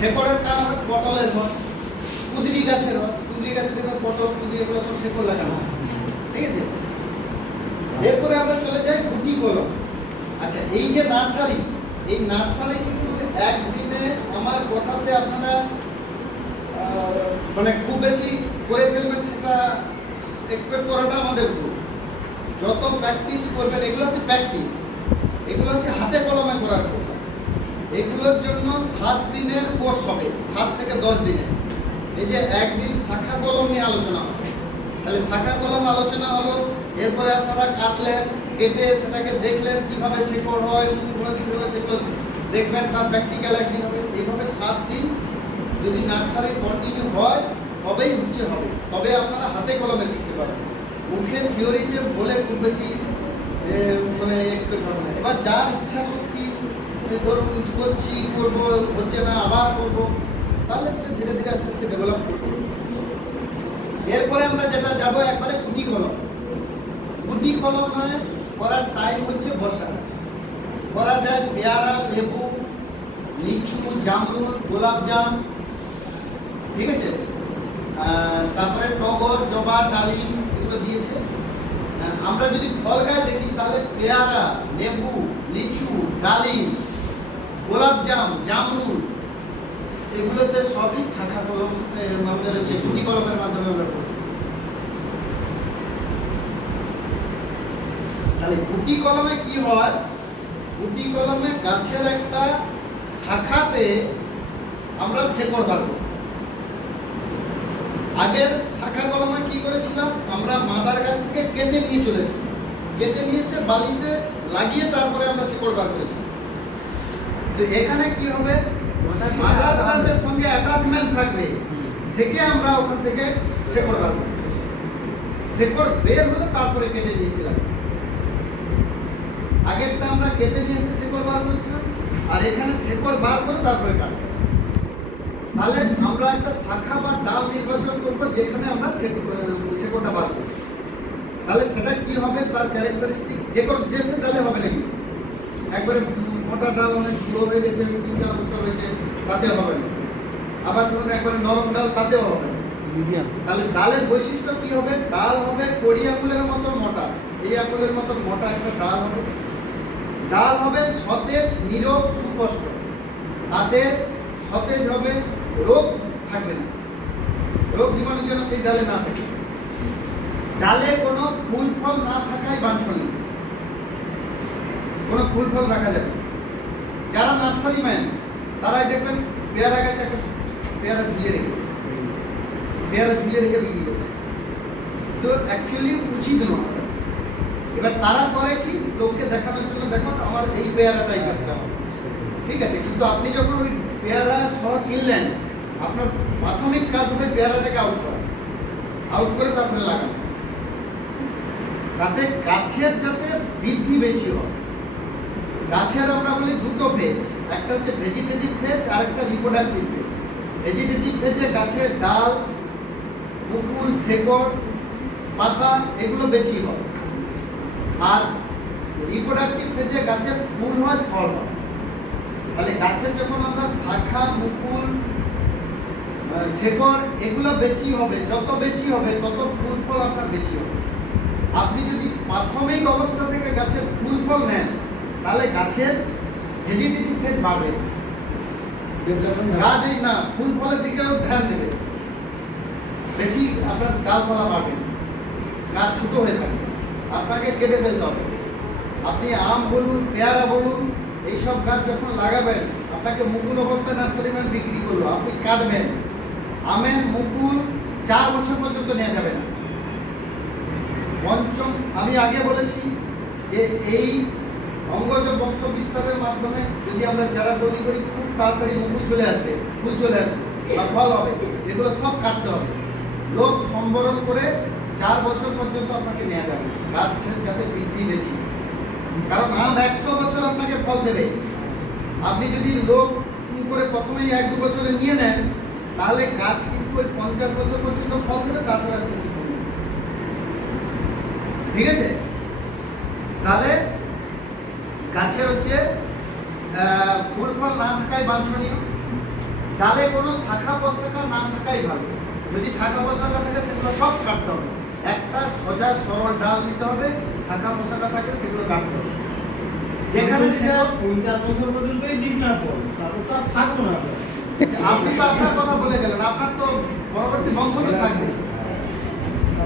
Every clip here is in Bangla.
শেকড়ের কাজ হয় পটলের হয়, কুঁদরি গাছের হয়। কুঁদরি গাছে দেখবেন পটল কুঁদরি এগুলো সব শেকড় লাগানো হয়, ঠিক আছে। এরপরে আমরা চলে যাই গুটি কলম। আচ্ছা, এই যে নার্সারি, এই নার্সারি কিন্তু একদিনে আমার কথাতে আপনারা মানে খুব বেশি করে ফেলবেন সেটা এক্সপেক্ট করাটা আমাদের ভুল। যত প্র্যাকটিস করবেন, এগুলো হচ্ছে প্র্যাকটিস, এগুলো হচ্ছে হাতে কলমে করার কথা। এগুলোর জন্য 7 দিনের কোর্স হবে, 7 থেকে 10 দিনের। এই যে একদিন শাখা কলম নিয়ে আলোচনা হবে, তাহলে শাখা কলম আলোচনা হলো, এরপরে আপনারা কাটলেন, কেটে সেটাকে দেখলেন কিভাবে শেকড় হয়, কীভাবে সেগুলো দেখবেন, তার প্র্যাকটিক্যাল একদিন হবে। এইভাবে 7 দিন যদি নার্সারি কন্টিনিউ হয় তবেই হবে, তবে আপনারা হাতে কলমে শিখতে পারবেন। মুখে থিওরিতে বলে খুব বেশি মানে এক্সপেক্ট হবে না। এবার যার ইচ্ছা শক্তি, ধরুন করছি, করবো, হচ্ছে না, আবার করবো, তাহলে সে ধীরে ধীরে আস্তে আস্তে ডেভেলপ করবে। এরপরে আমরা যেটা যাবো একবারে গুটি কলম। গুটি কলমে করার টাইম হচ্ছে বর্ষা। করা যায় পেয়ারা, লেবু, লিচু, জামরুল, গোলাপজাম, ঠিক আছে। তারপরে টগর, জবা, ডালিম এগুলো দিয়েছে। আমরা যদি ফল গাছ দেখি তাহলে পেয়ারা, লেবু, লিচু, ডালিম, গোলাপজাম, জামরুল এগুলোতে সবই শাখা কলম আমাদের হচ্ছে গুটি কলমের মাধ্যমে আমরা করি। তাহলে গুটি কলমে কি হয়, গুটি কলমে গাছের একটা শাখাতে আমরা শেকড় বার করি। আগের শাখা কলমে কি করেছিলাম, আমরা মাদার গাছ থেকে কেটে নিয়ে চলে এসেছি, কেটে নিয়ে এসে বালিতে লাগিয়ে তারপরে আমরা শেকড় বার করেছিলাম। তো এখানে কি হবে, মাদার প্ল্যান্টের সঙ্গে অ্যাটাচমেন্ট থাকবে, থেকে আমরা ওখান থেকে শেকড় বার করব। শেকড় বের হলে তারপরে কেটে দিয়েছিলাম। আগেরটা আমরা কেটে নিয়ে এসে শেকড় বার করেছিলাম, আর এখানে শেকড় বার করে তারপরে কাটবো। তাহলে আমরা একটা শাখা বা ডাল নির্বাচন করবো যেখানে আমরা শেকড়টা বার করবো। তাহলে সেটা কি হবে, তার ক্যারেক্টারিস্টিক যে সে ডালে হবে নাকি, একবারে মোটা ডাল অনেক গ্রো হয়ে গেছে, 3-4 বছর হয়েছে, তাতেও হবে না। আবার ধরুন একবারে নরম ডাল, তাতেও হবে না। তাহলে ডালের বৈশিষ্ট্য কি হবে, ডাল হবে কড়ি আঙুলের মতো মোটা, এই আঙুলের মতো মোটা একটা ডাল হবে। ডাল হবে সতেজ, নীরব, সুস্পষ্ট, তাতে সতেজ হবে, রোগ থাকবে না, রোগ জীবাণু যেন সেই ডালে না থাকে। ডালে কোনো ফুল ফল না থাকাই বাঞ্ছনীয়, কোনো ফুল ফল রাখা যাবে। যারা নার্সারি ম্যান তারাই দেখবেন পেয়ারা গাছে একটা পেয়ারা ঝুলিয়ে রেখে বিক্রি করছে, তো অ্যাকচুয়ালি উচিত নয়। এবার তারা করে কি, লোককে দেখানোর জন্য, দেখো আমার এই পেয়ারাটাই কাটতে হবে, ঠিক আছে। কিন্তু আপনি যখন ওই পেয়ারা সহ কিনলেন, আপনার প্রাথমিক কাজ হবে পেয়ারাটাকে আউট করে তারপরে লাগানো, তাতে গাছের যাতে বৃদ্ধি বেশি হয়। গাছের আমরা বলি দুটো ফেজ, একটা হচ্ছে ভেজিটেটিভ ফেজ আর একটা রিপ্রোডাক্টিভ ফেজ। ভেজিটেটিভ ফেজে গাছের ডাল, মুকুল, শেকড়, পাতা এগুলো বেশি হয়, আর রিপ্রোডাক্টিভ ফেজে গাছের ফুল হয়, ফল হয়। তাহলে গাছের যখন আমরা শাখা, মুকুল, শেকড় এগুলো বেশি হবে, যত বেশি হবে তত ফুল ফল আপনার বেশি হবে। আপনি যদি প্রাথমিক অবস্থা থেকে গাছের ফুল ফল নেন তাহলে গাছের ভেজিটেটিভ ফেজ বাড়বে, গাছ না ফুল ফলের দিকেও ধ্যান দেবে বেশি, আপনার ডালপালা বাড়বে, গাছ ছোট হয়ে থাকবে, আপনাকে কেটে ফেলতে হবে। আপনি আম বলুন, পেয়ারা বলুন, এইসব গাছ যখন লাগাবেন, আপনাকে মুকুল অবস্থায় নার্সারি ম্যান বিক্রি করলো, আপনি কাটবেন। আমের মুকুল 4 বছর পর্যন্ত নেওয়া যাবে না। পঞ্চম, আমি আগে বলেছি যে এই অঙ্গজ বংশ বিস্তারের মাধ্যমে যদি আমরা চারা তৈরি করি, খুব তাড়াতাড়ি মুকুল চলে আসবে, ফুল চলে আসবে বা ফল হবে, যেগুলো সব কাটতে হবে। লোক সম্বরণ করে 4 বছর পর্যন্ত আপনাকে নেওয়া যাবে, গাছের যাতে বৃদ্ধি বেশি। কারণ আম 100 বছর আপনাকে ফল দেবে। আপনি যদি লোক করে প্রথমেই 1-2 বছরে নিয়ে নেন, তাহলে গাছ কিন্তু 50 বছর পর্যন্ত ফল দেবে, তারপরে আস্তে আস্তে কমবে, ঠিক আছে। তাহলে গাছের হচ্ছে ফুল ফল না থাকাই বাঞ্ছনীয়। ডালে কোনো শাখা প্রশাখা না থাকাই ভালো। যদি শাখা প্রশাখা থাকে সেগুলো সব কাটতে হবে। একটা সোজা সরল ডাল দিতে হবে, শাখা প্রশাখা থাকে সেগুলো কাটতে হবে। যেখানে সে 50 বছর পর্যন্তই দিক না পড়ে, তারপর তো আর থাকবো না। আপনি তো আপনার কথা বলে গেলেন, আপনার তো পরবর্তী বংশধর থাকবে।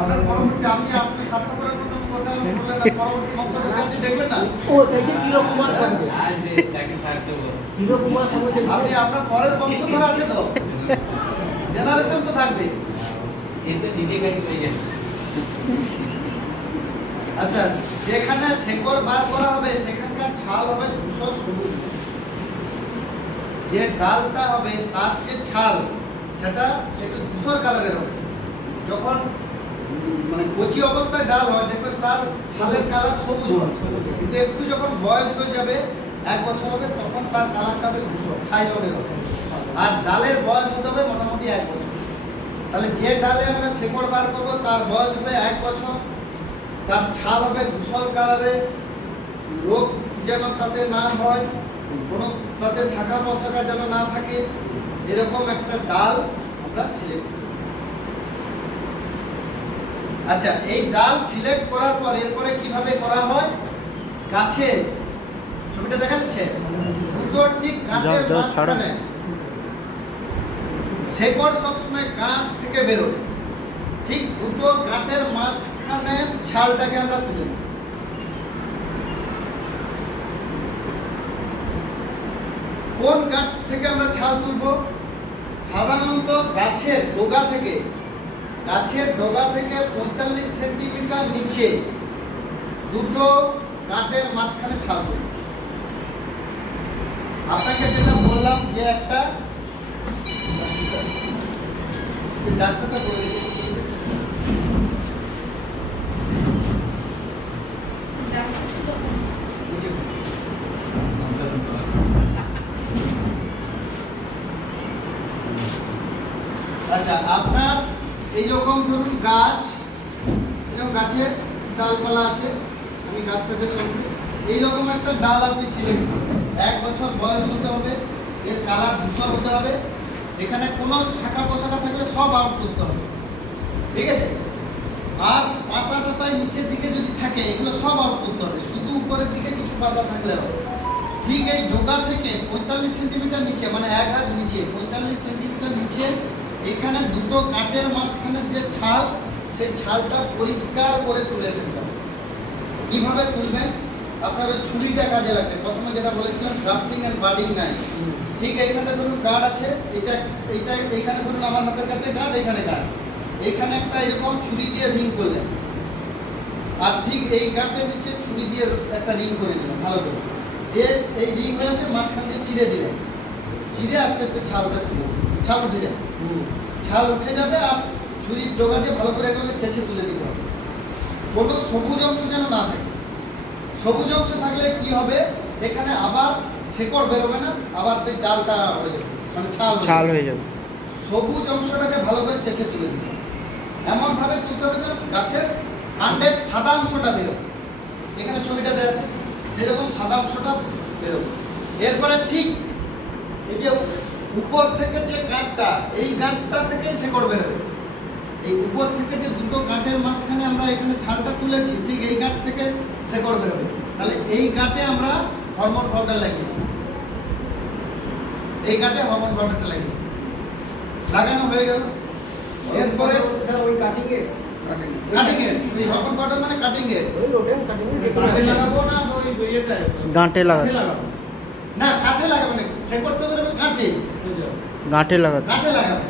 আপনার পরবর্তী আপনি স্বার্থপরের মতো কথা বললেন না, পরবর্তী বংশধরকে আপনি দেখবেন না। ও তাইতে চিরকুমার থাকবে। চিরকুমার থাকবে। আপনি আপনার পরের বংশধর আছে তো, জেনারেশন তো থাকবে। আচ্ছা, যেখানে শেকড় বার করা হবে সেখানকার ছাল হবে ধূসর সবুজ। যে ডালটা হবে তার যে ছাল সেটা একটু ধূসর কালারের হবে। যখন মানে কচি অবস্থায় ডাল হয় দেখবেন তার ছালের কালার সবুজ হয়, কিন্তু একটু যখন বয়স হয়ে যাবে 1 বছর হবে তখন তার কালারটা হবে ধূসর ছাই রঙের হবে। আর ডালের বয়স হতে হবে মোটামুটি 1 বছর। তাহলে যে ডালে আমরা শেকড় বার করবো তার বয়স হবে 1 বছর, তার ছাল হবে ধূসর কালারে, রোগ যেন তাতে না হয়, কোনো তাতে শাখা প্রশাখা যেন না থাকে, এরকম একটা ডাল আমরা সিলেক্ট করি। আচ্ছা, এই ডাল সিলেক্ট করার পর এরপরে কিভাবে করা হয়? গাছে ছবিটা দেখা যাচ্ছে, দুটো ঠিক গাছের মাঝখানে শেকড় সবসময় গাঁট থেকে বেরোয়, ঠিক দুটো গাঁটের মাঝখানে ছালটাকে আমরা তুলে নিই। কোন গাঁট থেকে আমরা ছাল তুলব? সাধারণত গাছের ডগা থেকে 45 সেন্টিমিটার নিচে দুটো গাঁটের মাঝখানে ছাল তুলব। আপনাকে যেটা বললাম যে একটা ডাস্টারটা করে আচ্ছা, আপনার এইরকম ধরুন গাছ, এরকম গাছের ডালপালা আছে, আমি গাছটাতে সঙ্গে এইরকম একটা ডাল আপনি সিলেক্ট করবেন। 1 বছর বয়স হতে হবে, এর কালার ধূসর হতে হবে, এখানে কোনো শাখা প্রশাখা থাকলে সব আউট করতে হবে, ঠিক আছে? আর পাতা টাতায় নিচের দিকে যদি থাকে এগুলো সব আউট করতে হবে, শুধু উপরের দিকে কিছু পাতা থাকলে হবে। ঠিক এই ডগা থেকে 45 সেন্টিমিটার নিচে, মানে 1 হাত নিচে 45 সেন্টিমিটার নিচে এখানে দুটো কাঠের মাঝখানে যে ছাল, সেই ছালটা পরিষ্কার করে তুলে ফেলতে হবে। কিভাবে তুলবেন? আপনার ওই ছুরিটা কাজে লাগবে। প্রথমে যেটা বলেছিলাম গ্রাফটিং এন্ড বার্ডিং নাই, ঠিক এইখানে ধরুন গার্ড আছে, এইটা এইখানে ধরুন আমার হাতের কাছে গার্ড, এখানে গার্ড, এইখানে একটা এরকম ছুরি দিয়ে রিং করলেন, আর ঠিক এই গার্ডের নিচে ছুরি দিয়ে একটা রিং করে নিলাম ভালো করে। এই রিং হয়েছে, মাঝখান দিয়ে চিড়ে দিলেন, চিড়ে আস্তে আস্তে ছালটা তুলে, ছাল উঠে যাবে, ছাল উঠে যাবে, আর ছুরির ডগা দিয়ে ভালো করে এগুলো চেঁচে তুলে দিতে হবে। কোনো সবুজ অংশ যেন না থাকে। সবুজ অংশ থাকলে কি হবে, এখানে আবার শেকড় বেরোবে না, আবার সেই ডালটা হয়ে যাবে, মানে ছাল হয়ে যাবে। সবুজ অংশটাকে ভালো করে চেঁচে তুলে দিতে হবে। এমনভাবে তুলতে হবে যেন গাছের কাণ্ডের সাদা অংশটা বেরোবে। এখানে ছবিটা দেওয়া আছে, সেরকম সাদা অংশটা বেরোবে। এরপরে ঠিক এই যে উপর থেকে যে গাঁটটা, এই গাঁটটা থেকে শেকড় বেরোবে। এই উপর থেকে যে দুটো গাঁটের মাঝখানে আমরা এখানে ছালটা তুলেছি, ঠিক এই গাঁট থেকে শেকড় বেরোবে। তাহলে এই গাঁটে আমরা হরমোন পাউডার লাগিয়ে দেব। এই গাঁটে হরমোন পাউডারটা লাগিয়ে দেব। লাগানো হয়ে গেল। এরপরে ওই কাটিং এডস, ওই হরমোন পাউডার মানে কাটিং এডস। ওই রোটেন্স কাটিং এডস কাঠে লাগাবো না, ওই এটা গাঁটে লাগাতে, না কাঠে লাগাবো না, শেকড় তো বেরোবে কাঠে, গাঁটে লাগাতে। কাঠে লাগাবে।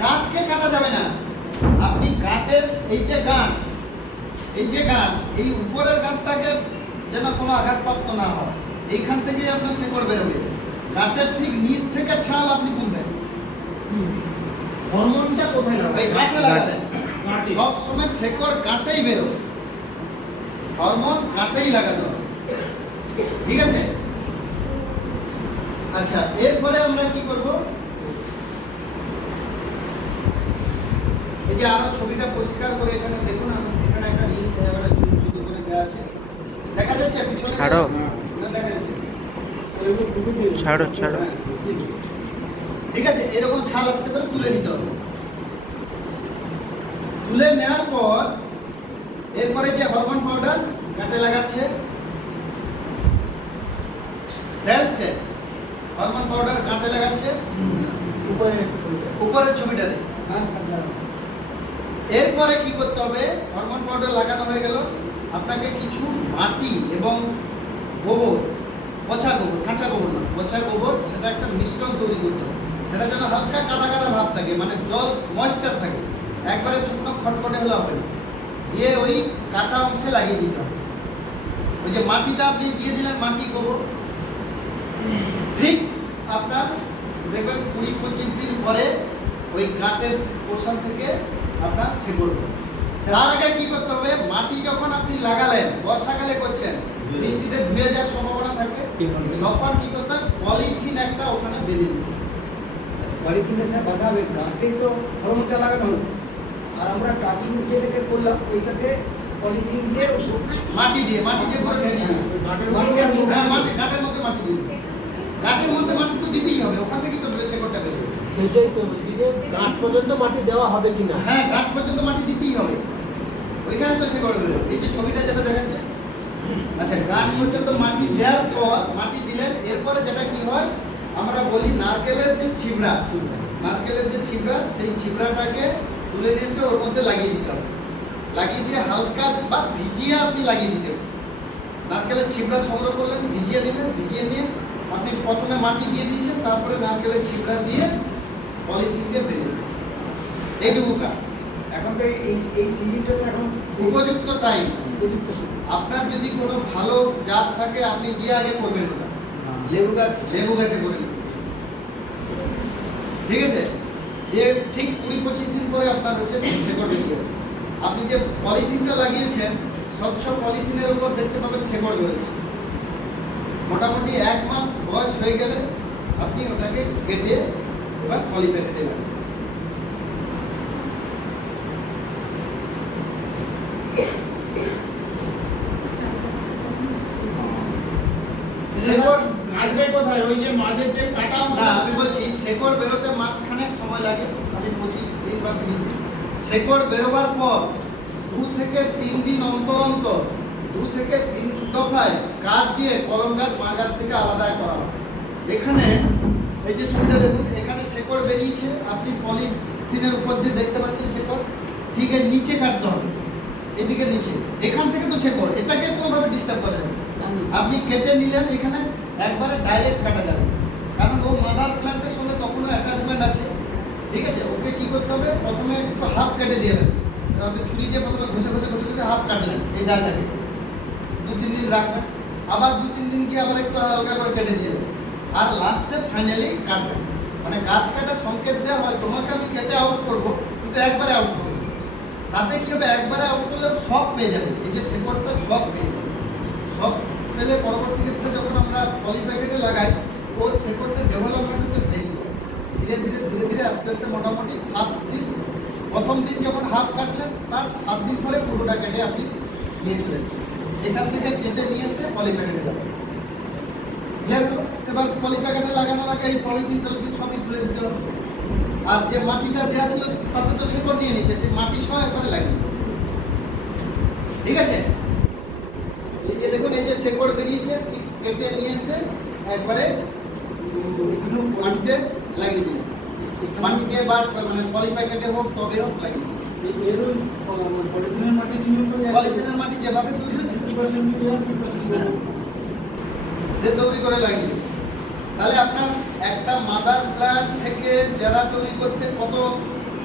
গাঁটকে কাটা যাবে না। আপনি গাঁটের এই যে গাঁট, এই উপরের গাঁটটাকে যেন কোনো আঘাতপ্রাপ্ত না হয়, এইখান থেকেই আপনার শেকড় বেরোবে। গাঁটের ঠিক নিচ থেকে ছাল আপনি তুলবেন। হরমোনটা কোথায় লাগাবে? এই গাঁটে লাগাবেন। গাঁটে। সব সময় শেকড় গাঁটেই বেরোবে, হরমোন গাঁটেই লাগাতে হবে, ঠিক আছে? আচ্ছা, এরপরে আমরা কি করব? এই যে আরো ছবিটা পরিষ্কার করে এখানে দেখুন, এখানে একটা রিং এবারে শুধু করে দেওয়া আছে, দেখা যাচ্ছে পিছনে? ছাড়ো। না দেখা যাচ্ছে? ছাড়ো ছাড়ো। হ্যাঁ, ঠিক। ঠিক আছে, এরকম ছাল আস্তে করে তুলে নিতে হবে। তুলে নেওয়ার পর এরপরে যে হরমোন পাউডার কাটে লাগাচ্ছে, দেখছে হরমোন পাউডার কাটে লাগাচ্ছে উপরে উপরের ছবিটাতে। হ্যাঁ কাটলাম। এরপরে কি করতে হবে, হরমোন পাউডার লাগানো হয়ে গেল, আপনাকে কিছু মাটি এবং গোবর, পচা গোবর, কাঁচা গোবর না, পচা গোবর, সেটা একটা মিশ্রণ তৈরি করতে হবে। সেটা যেন হালকা কাদা কাদা ভাব থাকে, মানে জল ময়েশ্চার থাকে, একবারে শুকনো খটখটে হলে হবে না। দিয়ে ওই কাটা অংশে লাগিয়ে দিতে হবে। ওই যে মাটিটা আপনি দিয়ে দিলেন, মাটি গোবর, ঠিক আপনার দেখবেন 20-25 দিন পরে ওই গাঁটের পোর্শন থেকে আপনার শেকড় হবে। তার আগে কি করতে হবে, মাটি যখন আপনি লাগালেন, বর্ষাকালে করছেন, বৃষ্টিতে ধুয়ে যাওয়ার সম্ভাবনা থাকবে, তখন কি করতে হবে, পলিথিন একটা ওখানে বেঁধে দিতে হবে। পলিথিনে স্যার বাঁধা হবে, গাঁটে তো হরমোনটা লাগানো হলো, আর আমরা কাটিং যেটাকে করলাম ওইটাতে পলিথিন দিয়ে মাটি দিয়ে পুরো ঢেকে দিতে হবে। মাটি আর হ্যাঁ, মাটি গাঁটের মধ্যে মাটি দিয়ে দিতে হবে। গাঁটের মধ্যে মাটি তো দিতেই হবে, ওখান থেকে তো শেকড়টা বেশি হবে। সেটাই তো বলছি যে গাঁট পর্যন্ত মাটি দেওয়া হবে কিনা। হ্যাঁ, গাঁট পর্যন্ত মাটি দিতেই হবে, ওইখানে তো শেকড় বেরোবে। এই যে ছবিটা যেটা দেখাচ্ছে, আচ্ছা, গাঁট পর্যন্ত মাটি দেওয়ার পর, মাটি দিলেন, এরপরে যেটা কি হয়, আমরা বলি নারকেলের যে ছিবড়া, সেই ছিবড়াটাকে তুলে নিয়ে এসে ওর মধ্যে লাগিয়ে দিতে হবে। লাগিয়ে দিয়ে হালকা বা ভিজিয়ে আপনি লাগিয়ে দিতে হবে। নারকেলের ছিবড়া সংগ্রহ করলেন, ভিজিয়ে নিলেন, ভিজিয়ে নিয়ে আপনি প্রথমে মাটি দিয়ে দিয়েছেন, তারপরে নারকেলের ছিবড়া দিয়ে পলিথিন দিয়ে বেঁধে দিলেন। এইটুকু কাজ। এখন তো এই সিজনটা তো এখন উপযুক্ত টাইম। উপযুক্ত সময়। আপনার যদি কোনো ভালো জাত থাকে, আপনি গিয়ে আগে করবেন ওটা, লেবু গাছ লেবু গাছে করে নেবেন। ঠিক আছে, দিয়ে ঠিক 20-25 দিন পরে আপনার হচ্ছে শেকড় বেরিয়ে আসবে। আপনি যে পলিথিনটা লাগিয়েছেন, স্বচ্ছ পলিথিনের উপর দেখতে পাবেন শেকড় বেরোচ্ছে। মোটামুটি 1 মাস বয়স হয়ে গেলে আপনি ওটাকে কেটে এবার পলি প্যাকেটে লাগান। শেকড় কাটবে কোথায়? ওই যে মাঝের যে কাটা অংশ, না, আমি বলছি শেকড় বেরোতে মাসখানেক সময় লাগে, আমি 25 দিন বা 30 দিন। শেকড় বেরোবার পর 2 থেকে 3 দিন অন্তর অন্তর 2 থেকে 3 দফায় কাঠ দিয়ে কলম গাছ, মা গাছ থেকে আলাদা করা হয়। এখানে এই যে ছবিটা দেখুন, এখানে শেকড় বেরিয়েছে, আপনি পলিথিনের উপর দিয়ে দেখতে পাচ্ছেন শেকড়, ঠিক এর নিচে কাটতে হবে, এদিকে নিচে। এখান থেকে তো শেকড়, এটাকে কোনোভাবে ডিস্টার্ব করা যাবে না। আপনি কেটে নিলেন, এখানে একবারে ডাইরেক্ট কাটা যাবে, কারণ ও মাদার প্ল্যান্টের সঙ্গে তখনও অ্যাটাচমেন্ট আছে। ঠিক আছে, ওকে কি করতে হবে, প্রথমে একটু হাফ কেটে দিয়ে দেবেন। আপনি ছুরি দিয়ে প্রথমে ঘষে হাফ কাটলেন এই ডালটাকে, 2-3 দিন রাখবেন, আবার 2-3 দিন গিয়ে আবার একটু হালকা করে কেটে দিয়ে দেবেন, আর লাস্টে ফাইনালি কাটবেন। মানে গাছ কাটা সংকেত দেওয়া হয়, তোমাকে আমি কেটে আউট করবো, কিন্তু একবারে আউট করবো। তাতে কি হবে, একবারে আউট করলে সব পেয়ে যাবে, এই যে শেকড়টা সব পেয়ে যাবে। সব পেলে পরবর্তী ক্ষেত্রে যখন আমরা পলি প্যাকেটে লাগাই, ওর শেকড়টা ডেভেলপমেন্ট হতে দেরি হয়। ধীরে ধীরে আস্তে আস্তে মোটামুটি 7 দিন, প্রথম দিন যখন হাফ কাটলেন, তার 7 দিন পরে পুরোটা কেটে আপনি নিয়ে চলে যাবেন। এখান থেকে কেটে নিয়ে এসে পলি প্যাকেটে যাবেন। এবার পলি প্যাকেটে লাগানোর আগে এই পলিথিন সবই তুলে দিতে হবে। আর যে মাটিটা দেওয়া ছিল তাতে তো শেকড় নিয়ে নিচ্ছে, সেই মাটি সহ একবারে লাগিয়ে দেবে। ঠিক আছে, এই যে দেখুন, এই যে শেকড় বেরিয়েছে, ঠিক কেটে নিয়ে এসে একবারে মাটিতে লাগিয়ে দিন। মাটিতে বা মানে পলি প্যাকেটে হোক, টবে হোক, লাগিয়ে দিন। পলিথিনের মাটি পলিথিনের মাটি যেভাবে তৈরি হয়েছে তৈরি করে লাগিয়ে দিন। তাহলে আপনার একটা মাদার প্ল্যান্ট থেকে চারা তৈরি করতে কত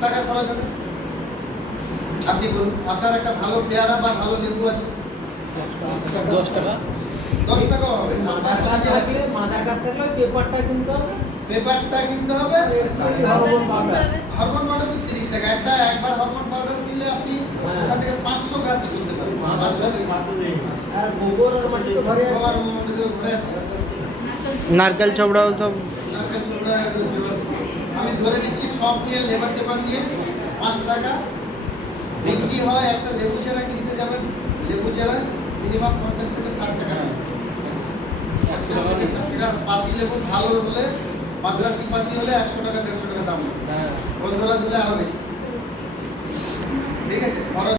টাকা খরচ হবে আপনি বলুন। আপনার একটা ভালো পেয়ারা বা ভালো লেবু আছে, 10 টাকা। 10 টাকাও হবে না। মাদার গাছ থাকলে পেপারটা কিনতে হবে, হরমোন পাউডার। হরমোন পাউডার তো 30 টাকা। একবার হরমোন পাউডার কিনলে আপনি ওখান থেকে 500 গাছ কিনতে পারবেন। 500 টাকা। আর গোবর আর মাটি তো ঘরে আছে। আমার মনে ঘরে আছে। নারকেল ছোবড়াও তো নারকেল ছোবড়া আমি ধরে নিচ্ছি সব নিয়ে লেবার দিয়ে 5 টাকা বিক্রি হয়। একটা লেবু চারা কিনতে যাবেন, লেবু চারা মিনিমাম 50 থেকে 60 টাকা হয়। 50 থেকে 60 টাকা। পাতি লেবু ভালো হলে মাদ্রাসি পাতি হলে 100 টাকা 150 টাকা দাম হবে। হ্যাঁ বন্ধুরা দিলে আরো বেশি।